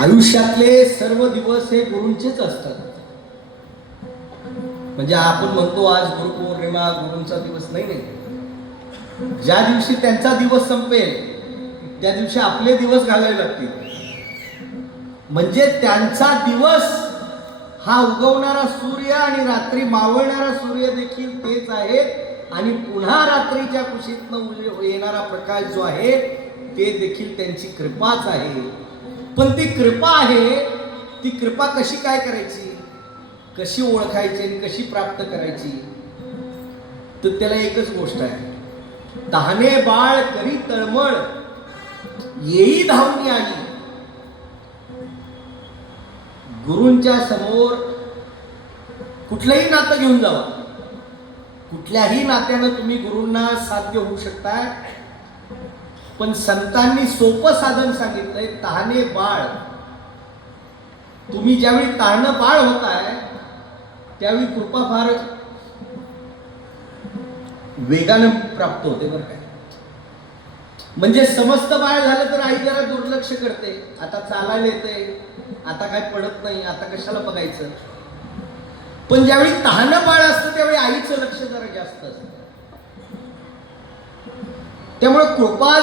आयुष्यातले सर्व दिवस हे गुरूंचेच असतात. म्हणजे आपण म्हणतो आज गुरुपौर्णिमा, गुरूंचा दिवस. नाही, ज्या दिवशी त्यांचा दिवस संपेल त्या दिवशी आपले दिवस घालावे लागतील. म्हणजे त्यांचा दिवस हा उगवणारा सूर्य आणि रात्री मावळणारा सूर्य देखील तेच आहेत, आणि पुन्हा रात्रीच्या कुशीतनं येणारा प्रकाश जो आहे ते देखील त्यांची कृपाच आहे. पण ती कृपा आहे, ती कृपा कशी काय करायची, कशी ओळखायची आणि कशी प्राप्त करायची, तर त्याला एकच गोष्ट आहे. तहाने बाळ करी तळमळ, येई धावणी आली. गुरूंच्या समोर कुठलंही नातं घेऊन जावा, कुठल्याही नात्यानं तुम्ही गुरूंना साध्य होऊ शकता. पण संतांनी सोपं साधन सांगितलंय, तहाने बाळ. तुम्ही ज्यावेळी तहानं बाळ होताय त्यावेळी कृपा फार वेगानं प्राप्त होते बरं काय. म्हणजे समस्त बाळ झालं तर आई जरा दुर्लक्ष करते, आता चालायला येते, आता काय पडत नाही, आता कशाला बघायचं. पण ज्यावेळी तहानं बाळ असतं त्यावेळी आईचं लक्ष जरा जास्त असतं. त्यामुळे कृपा